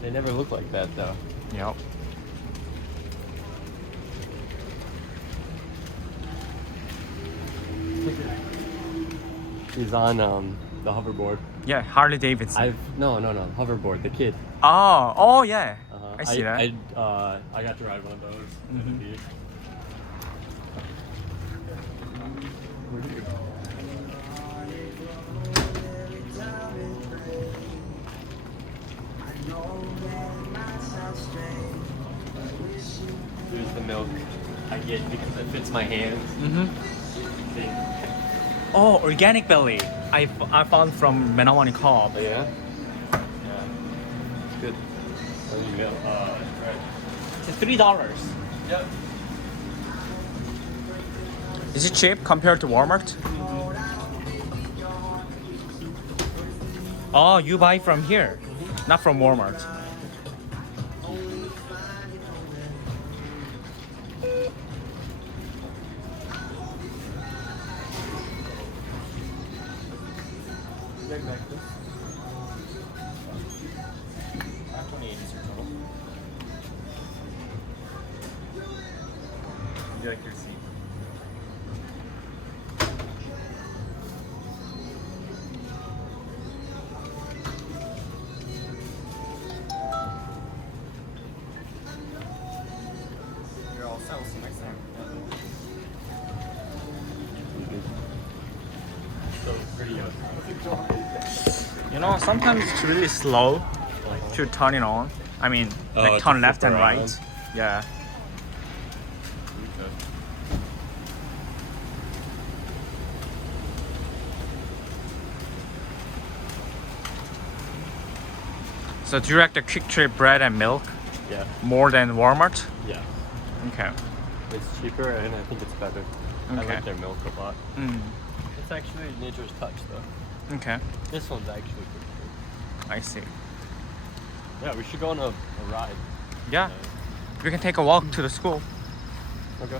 They never look like that though. Yep. He's on the hoverboard. Yeah, Harley Davidson. No, hoverboard. The kid. Oh yeah. I see that. I got to ride one of those. Mhm. Where do you go? Here's the milk I get because it fits my hands. See? Oh, organic belly. I found from Menawani Cobb. Oh, yeah? Yeah. It's good. There you go. Right. It's $3. Yep. Is it cheap compared to Walmart? Oh, you buy from here, not from Walmart. Exactly. 28 is your total. Would you like your seat? You're all set. We'll see you next time. So pretty You know, sometimes it's really slow to turn it on. I mean, like to turn left flip and around. right. Yeah. So do you like the Kwik Trip bread and milk Yeah. more than Walmart? Yeah. Okay. It's cheaper and I think it's better. I Okay. like their milk a lot. Mm. It's actually Nature's Touch though. Okay. This one's actually pretty good. I see. Yeah, we should go on a ride. Yeah. We can take a walk to the school. Okay.